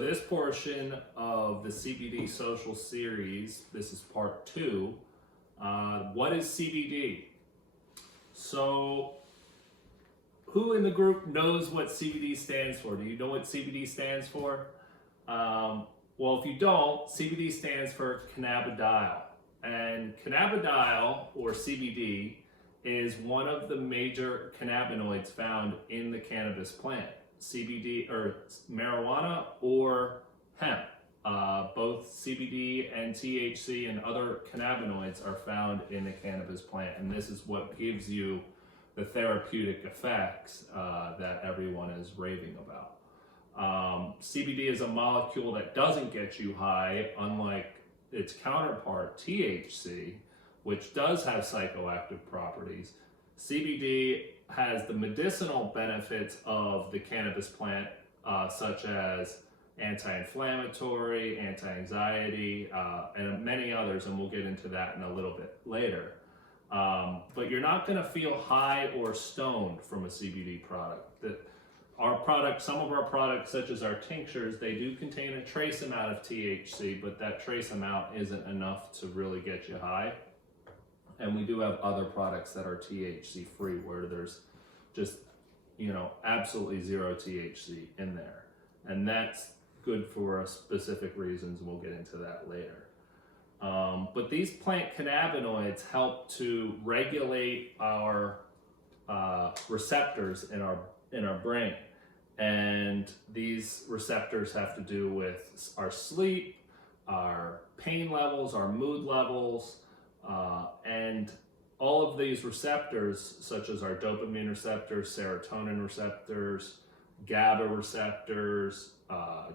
This portion of the CBD social series, this is part 2. What is CBD? So, who in the group knows what CBD stands for? Do you know what CBD stands for? Well, if you don't, CBD stands for cannabidiol. And cannabidiol, or CBD, is one of the major cannabinoids found in the cannabis plant. CBD, or marijuana, or hemp. Both CBD and THC and other cannabinoids are found in the cannabis plant, and this is what gives you the therapeutic effects that everyone is raving about. CBD is a molecule that doesn't get you high, unlike its counterpart, THC, which does have psychoactive properties. CBD has the medicinal benefits of the cannabis plant, such as anti-inflammatory, anti-anxiety, and many others, and we'll get into that in a little bit later. But you're not going to feel high or stoned from a CBD product. Some of our products, such as our tinctures, they do contain a trace amount of THC, but that trace amount isn't enough to really get you high. And we do have other products that are THC free, where there's just, absolutely zero THC in there. And that's good for specific reasons, and we'll get into that later. But these plant cannabinoids help to regulate our receptors in our brain. And these receptors have to do with our sleep, our pain levels, our mood levels, and all of these receptors, such as our dopamine receptors, serotonin receptors, GABA receptors,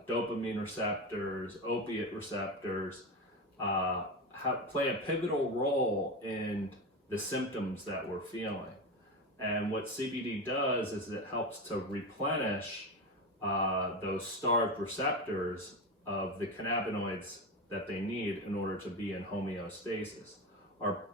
dopamine receptors, opiate receptors, play a pivotal role in the symptoms that we're feeling. And what CBD does is it helps to replenish those starved receptors of the cannabinoids that they need in order to be in homeostasis. Our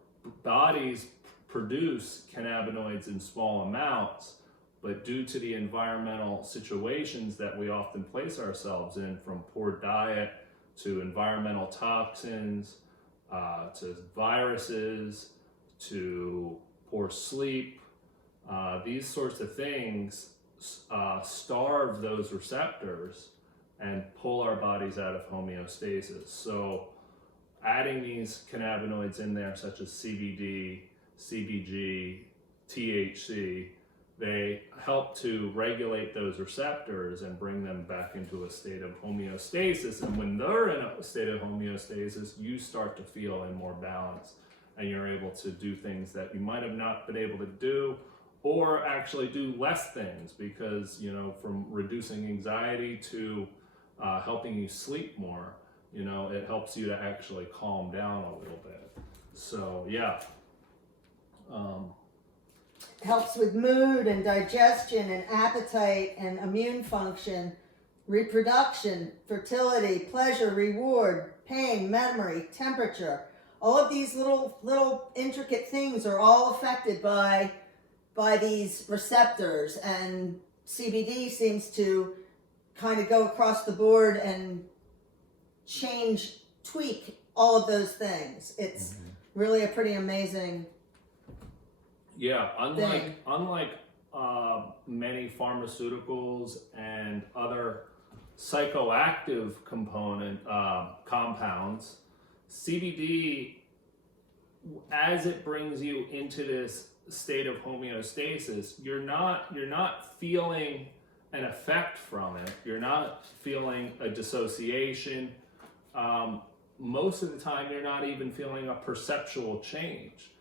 bodies produce cannabinoids in small amounts, but due to the environmental situations that we often place ourselves in, from poor diet to environmental toxins, to viruses, to poor sleep, these sorts of things starve those receptors and pull our bodies out of homeostasis. So adding these cannabinoids in there, such as CBD, CBG, THC, they help to regulate those receptors and bring them back into a state of homeostasis. And when they're in a state of homeostasis, you start to feel in more balance, and you're able to do things that you might have not been able to do, or actually do less things, because, from reducing anxiety to helping you sleep more, it helps you to actually calm down a little bit. So, yeah. Helps with mood and digestion and appetite and immune function, reproduction, fertility, pleasure, reward, pain, memory, temperature. All of these little intricate things are all affected by these receptors, and CBD seems to kind of go across the board and tweak all of those things. It's really a pretty amazing. Yeah, unlike many pharmaceuticals and other psychoactive compounds, CBD, as it brings you into this state of homeostasis, you're not feeling an effect from it. You're not feeling a dissociation. Most of the time, you're not even feeling a perceptual change.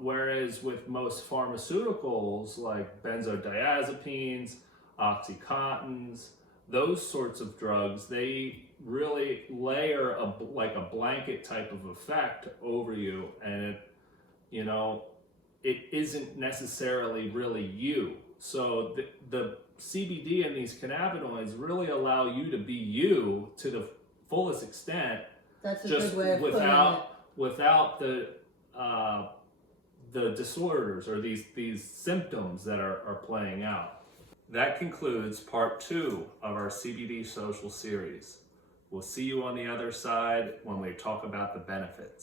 Whereas with most pharmaceuticals like benzodiazepines, oxycontins, those sorts of drugs, they really layer like a blanket type of effect over you, and it isn't necessarily really you. So the CBD and these cannabinoids really allow you to be you to the fullest extent. That's a good way of putting it. Without the disorders or these symptoms that are playing out. That concludes part 2 of our CBD social series. We'll see you on the other side when we talk about the benefits.